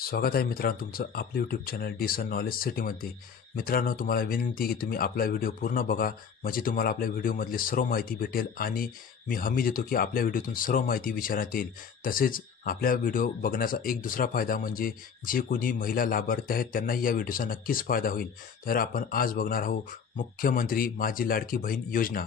स्वागत आहे मित्रांनो तुमचं आपलं यूट्यूब चॅनल डिसन नॉलेज सिटीमध्ये। मित्रांनो, तुम्हाला विनंती की तुम्ही आपला व्हिडिओ पूर्ण बघा, म्हणजे तुम्हाला आपल्या व्हिडिओमधली सर्व माहिती भेटेल आणि मी हमी देतो की आपल्या व्हिडिओतून सर्व माहिती विचारण्यात येईल। तसेच आपल्या व्हिडिओ बघण्याचा एक दुसरा फायदा म्हणजे जे कोणी महिला लाभार्थी आहेत त्यांनाही या व्हिडिओचा नक्कीच फायदा होईल। तर आपण आज बघणार आहोत मुख्यमंत्री माझी लाडकी बहीण योजना।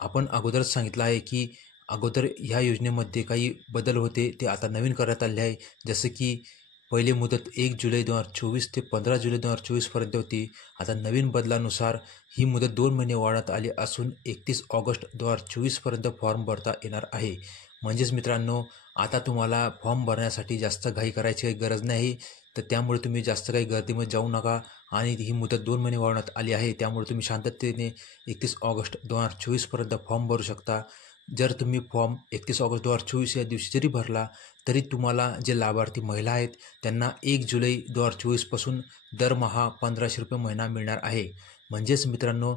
आपण अगोदरच सांगितलं आहे की अगोदर ह्या योजनेमध्ये काही बदल होते, ते आता नवीन करण्यात आले आहे। जसे की पहिले मुदत 1 जुलै 2024 ते 15 जुलै 2024 पर्यंत होती। आता नवीन बदलानुसार ही मुदत 2 महिने वाढवण्यात आली असून 31 ऑगस्ट 2024 पर्यंत फॉर्म भरता येणार आहे। म्हणजेच मित्रांनो, आता तुम्हाला फॉर्म भरण्यासाठी जास्त घाई करायची गरज नाही। तर त्यामुळे तुम्ही जास्त काही गर्दीमध्ये जाऊ नका आणि ही मुदत 2 महिने वाढवण्यात आली आहे, त्यामुळे तुम्ही शांततेने 31 ऑगस्ट 2024 पर्यंत फॉर्म भरू शकता। जर तुम्ही फॉर्म 31 ऑगस्ट 2024 या दिवशी जरी भरला तरी तुम्हाला जे लाभार्थी महिला आहेत त्यांना 1 जुलै 2024 पासून दरमहा 1500 रुपये महिना मिळणार आहे। म्हणजेच मित्रांनो,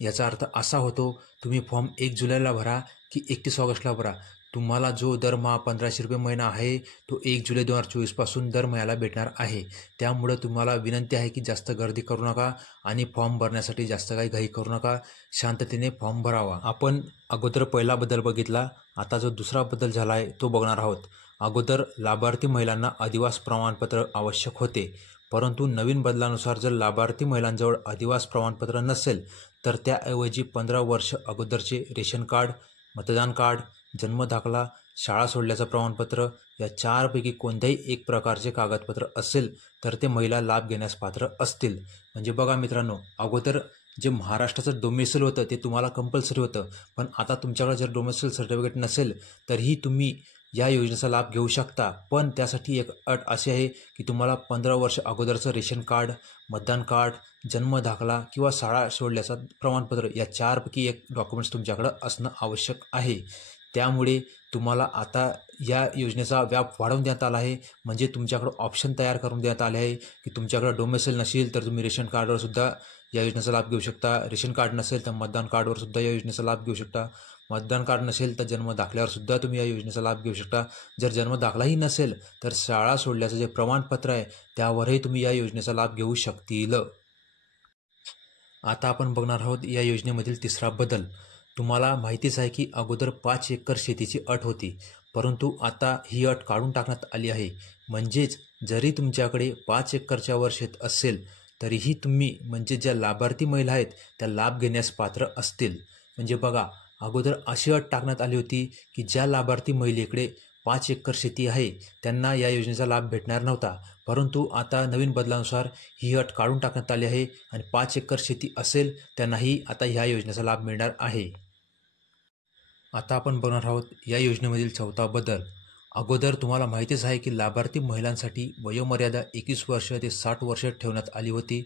याचा अर्थ असा होतो, तुम्ही फॉर्म 1 जुलैला भरा की 31 ऑगस्टला भरा, तुम्हाला जो दरमहा 1500 रुपये महिना आहे तो 1 जुलै 2024 पासून दर महिन्याला भेटणार आहे। त्यामुळे तुम्हाला विनंती आहे की जास्त गर्दी करू नका आणि फॉर्म भरण्यासाठी जास्त काही घाई करू नका, शांततेने फॉर्म भरावा। आपण अगोदर पहिला बदल बघितला, आता जो दुसरा बदल झाला आहे तो बघणार आहोत। अगोदर लाभार्थी महिलांना अधिवास प्रमाणपत्र आवश्यक होते, परंतु नवीन बदलानुसार जर लाभार्थी महिलांजवळ अधिवास प्रमाणपत्र नसेल तर त्याऐवजी 15 वर्ष अगोदरचे रेशन कार्ड, मतदान कार्ड, जन्मदाखला, शाळा सोडल्याचं प्रमाणपत्र या चारपैकी कोणत्याही एक प्रकारचे कागदपत्र असेल तर ते महिला लाभ घेण्यास पात्र असतील। म्हणजे बघा मित्रांनो, अगोदर जे महाराष्ट्राचं डोमेसिल होतं ते तुम्हाला कंपल्सरी होतं, पण आता तुमच्याकडे जर डोमेसिल सर्टिफिकेट नसेल तरीही तुम्ही या योजनेचा लाभ घेऊ शकता। पण त्यासाठी एक अट अशी आहे की तुम्हाला 15 वर्ष अगोदरचं रेशन कार्ड, मतदान कार्ड, जन्मदाखला किंवा शाळा सोडल्याचं प्रमाणपत्र या चारपैकी एक डॉक्युमेंट्स तुमच्याकडं असणं आवश्यक आहे। त्यामुळे तुम्हाला आता या योजनेचा व्याप वाढवून देण्यात आला आहे, म्हणजे तुमच्याकडं ऑप्शन तयार करून देण्यात आले आहे की तुमच्याकडं डोमेसिल नसेल तर तुम्ही रेशन कार्डवर सुद्धा या योजनेचा लाभ घेऊ शकता, रेशन कार्ड नसेल तर मतदान कार्डवर सुद्धा या योजनेचा लाभ घेऊ शकता, मतदान कार्ड नसेल तर जन्मदाखल्यावर सुद्धा तुम्ही या योजनेचा लाभ घेऊ शकता। जर जन्मदाखलाही नसेल तर शाळा सोडल्याचं जे प्रमाणपत्र आहे त्यावरही तुम्ही या योजनेचा लाभ घेऊ शकतील। आता आपण बघणार आहोत या योजनेमधील तिसरा बदल। तुम्हाला माहितीच आहे की अगोदर 5 एकर शेतीची अट होती, परंतु आता ही अट काढून टाकण्यात आली आहे। म्हणजेच जरी तुमच्याकडे 5 एकरच्या वर शेत असेल तरीही तुम्ही, म्हणजे ज्या लाभार्थी महिला आहेत त्या लाभ घेण्यास पात्र असतील। म्हणजे बघा, अगोदर अशी अट टाकण्यात आली होती की ज्या लाभार्थी महिलेकडे 5 एकर शेती आहे त्यांना या योजनेचा लाभ भेटणार नव्हता, परंतु आता नवीन बदलानुसार ही अट काढून टाकण्यात आली आहे आणि 5 एकर शेती असेल त्यांनाही आता ह्या योजनेचा लाभ मिळणार आहे। आता आपण बघणार आहोत या योजनेमधील चौथा बदल। अगोदर तुम्हाला माहितीच आहे की लाभार्थी महिलांसाठी वयोमर्यादा 21 वर्ष ते 60 वर्ष ठेवण्यात आली होती,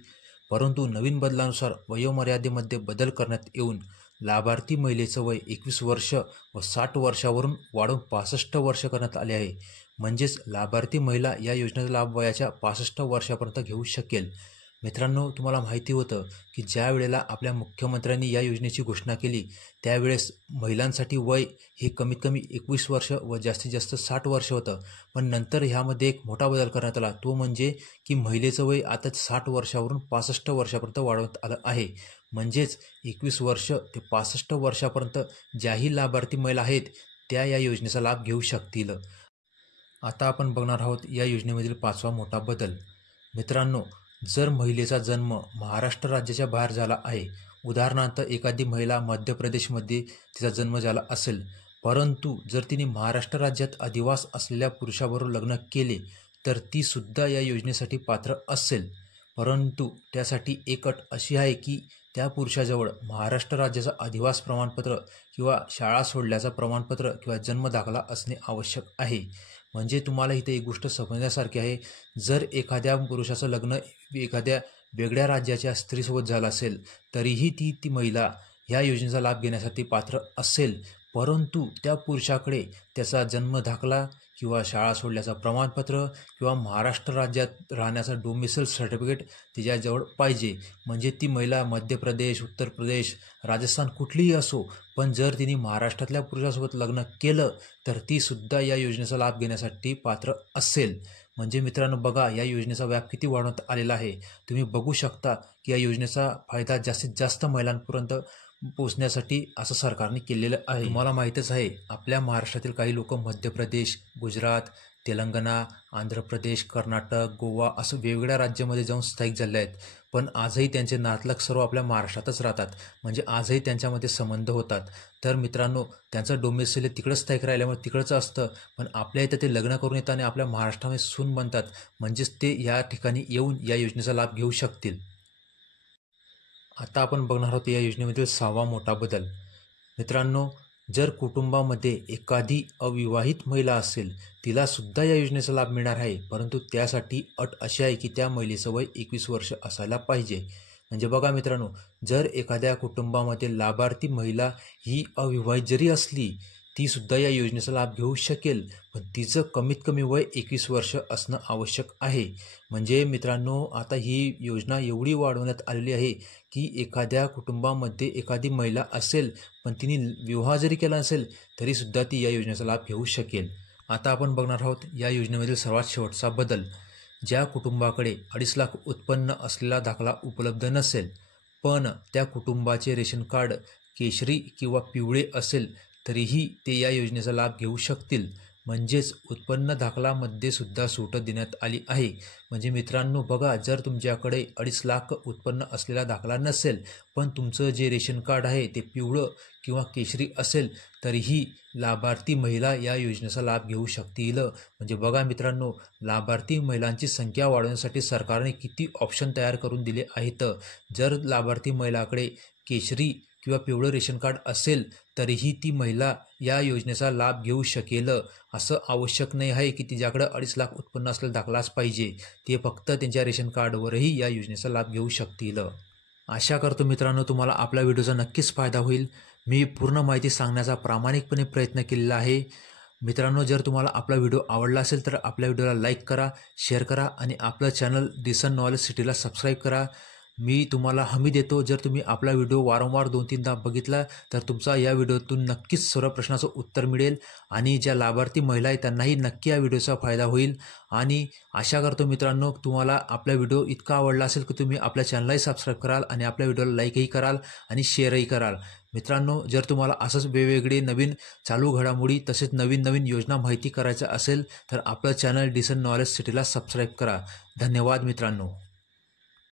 परंतु नवीन बदलानुसार वयोमर्यादेमध्ये बदल करण्यात येऊन लाभार्थी महिलेचं वय 21 वर्ष व 60 वर्षावरून वाढवून 65 वर्ष करण्यात आले आहे। म्हणजेच लाभार्थी महिला या योजनेचा लाभ वयाच्या 65 वर्षापर्यंत घेऊ शकेल। मित्रांनो, तुम्हाला माहिती होतं की ज्या वेळेला आपल्या मुख्यमंत्र्यांनी या योजनेची घोषणा केली त्यावेळेस महिलांसाठी वय हे कमीत कमी 21 वर्ष व जास्तीत जास्त 60 वर्ष होतं, पण नंतर ह्यामध्ये एक मोठा बदल करण्यात आला, तो म्हणजे की महिलेचं वय आता 60 वर्षावरून 65 वर्षापर्यंत वाढवण्यात आलं आहे। म्हणजेच 21 वर्ष ते 65 वर्षापर्यंत ज्याही लाभार्थी महिला आहेत त्या या योजनेचा लाभ घेऊ शकतील। आता आपण बघणार आहोत या योजनेमधील पाचवा मोठा बदल। मित्रांनो, जर महिलेचा जन्म महाराष्ट्र राज्याच्या बाहेर झाला आहे, उदाहरणार्थ एखादी महिला मध्य प्रदेशमध्ये तिचा जन्म झाला असेल, परंतु जर तिने महाराष्ट्र राज्यात अधिवास असलेल्या पुरुषाबरोबर लग्न केले तर ती सुद्धा या योजनेसाठी पात्र असेल। परंतु त्यासाठी एक अट अशी आहे की त्या पुरुषाजवळ महाराष्ट्र राज्याचा अधिवास प्रमाणपत्र किंवा शाळा सोडल्याचं प्रमाणपत्र किंवा जन्मदाखला असणे आवश्यक आहे। म्हणजे तुम्हाला इथे एक गोष्ट समजण्यासारखी आहे, जर एखाद्या पुरुषाचं लग्न एखाद्या वेगळ्या राज्याच्या स्त्रीसोबत झालं असेल तरीही ती महिला ह्या योजनेचा लाभ घेण्यासाठी पात्र असेल, परंतु त्या पुरुषाकडे त्याचा जन्मदाखला किंवा शाळा सोडल्याचं प्रमाणपत्र किंवा महाराष्ट्र राज्यात राहण्याचं डोमेसिल सर्टिफिकेट तिच्याजवळ पाहिजे। म्हणजे ती महिला मध्य प्रदेश, उत्तर प्रदेश, राजस्थान कुठलीही असो, पण जर तिने महाराष्ट्रातल्या पुरुषासोबत लग्न केलं तर ती सुद्धा या योजनेचा लाभ घेण्यासाठी पात्र असेल। म्हणजे मित्रांनो बघा, या योजनेचा व्याप किती वाढवण्यात आलेला आहे. तुम्ही बघू शकता की या योजनेचा फायदा जास्तीत जास्त महिलांपर्यंत पोहोचण्यासाठी असं सरकारने केलेलं आहे. तुम्हाला माहीतच आहे, आपल्या महाराष्ट्रातील काही लोक मध्य प्रदेश, गुजरात, तेलंगणा, आंध्र प्रदेश, कर्नाटक, गोवा असं वेगवेगळ्या राज्यामध्ये जाऊन स्थायिक झाले आहेत. पण आजही त्यांचे नातलग सर्व आपल्या महाराष्ट्रातच राहतात. म्हणजे आजही त्यांच्यामध्ये संबंध होतात. तर मित्रांनो, त्यांचं डोमेसिल तिकडंच स्थायिक राहिल्यामुळे तिकडंच असतं. पण आपल्या इथं ते लग्न करून येतात आणि आपल्या महाराष्ट्रामध्ये सून बनतात. म्हणजेच ते या ठिकाणी येऊन या योजनेचा लाभ घेऊ शकतील. आता आपण बघणार आहोत या योजनेमधील 6वा मोठा बदल. मित्रांनो, जर कुटुंबामध्ये एखादी अविवाहित महिला असेल, तिलासुद्धा या योजनेचा लाभ मिळणार आहे. परंतु त्यासाठी अट अशी आहे की त्या महिलेचं वय 21 वर्ष असायला पाहिजे. म्हणजे बघा मित्रांनो, जर एखाद्या कुटुंबामध्ये लाभार्थी महिला ही अविवाहित जरी असली, तीसुद्धा या योजनेचा लाभ घेऊ शकेल. पण तिचं कमीत कमी वय 21 वर्ष असणं आवश्यक आहे. म्हणजे मित्रांनो, आता ही योजना एवढी वाढवण्यात आलेली आहे की एखाद्या कुटुंबामध्ये एखादी महिला असेल, पण तिने विवाह जरी केला असेल, तरीसुद्धा ती या योजनेचा लाभ घेऊ शकेल. आता आपण बघणार आहोत या योजनेमधील सर्वात शेवटचा बदल. ज्या कुटुंबाकडे 2.5 लाख उत्पन्न असलेला दाखला उपलब्ध नसेल, पण त्या कुटुंबाचे रेशन कार्ड केशरी किंवा पिवळे असेल, तरीही ते या योजनेचा लाभ घेऊ शकतील. म्हणजेच उत्पन्न दाखलामध्ये सुद्धा सूट देण्यात आली आहे. म्हणजे मित्रांनो बघा, जर तुमच्याकडे 2.5 लाख उत्पन्न असलेला दाखला नसेल, पण तुमचं जे रेशन कार्ड आहे ते पिवळं किंवा केशरी असेल, तरीही लाभार्थी महिला या योजनेचा लाभ घेऊ शकतील. म्हणजे बघा मित्रांनो, लाभार्थी महिलांची संख्या वाढवण्यासाठी सरकारने किती ऑप्शन तयार करून दिले आहेत. जर लाभार्थी महिलाकडे केशरी किंवा पिवळं रेशन कार्ड असेल, तरीही ती महिला या योजनेचा लाभ घेऊ शकेल. असं आवश्यक नाही आहे की तिच्याकडं 2.5 लाख उत्पन्न असलेला दाखलाच पाहिजे. ते फक्त त्यांच्या रेशन कार्डवरही या योजनेचा लाभ घेऊ शकतील. आशा करतो मित्रांनो, तुम्हाला आपल्या व्हिडिओचा नक्कीच फायदा होईल. मी पूर्ण माहिती सांगण्याचा प्रामाणिकपणे प्रयत्न केलेला आहे. मित्रांनो, जर तुम्हाला आपला व्हिडिओ आवडला असेल तर आपल्या व्हिडिओला लाईक करा, शेअर करा आणि आपलं चॅनल डिसन नॉलेज सिटीला सबस्क्राईब करा. मी तुम्हाला हमी देतो, जर तुम्ही आपला व्हिडिओ वारंवार 2-3दा बघितला तर तुमचा या व्हिडिओतून नक्कीच सर्व प्रश्नाचं उत्तर मिळेल आणि ज्या लाभार्थी महिला आहेत त्यांनाही नक्की या व्हिडिओचा फायदा होईल. आणि आशा करतो मित्रांनो, तुम्हाला आपला व्हिडिओ इतका आवडला असेल की तुम्ही आपल्या चॅनललाही सबस्क्राईब कराल आणि आपल्या व्हिडिओला लाईकही कराल आणि शेअरही कराल. मित्रांनो, जर तुम्हाला असंच वेगवेगळे नवीन चालू घडामोडी तसेच नवीन नवीन योजना माहिती करायचं असेल तर आपलं चॅनल डिसन नॉलेज सिटीला सबस्क्राईब करा. धन्यवाद मित्रांनो.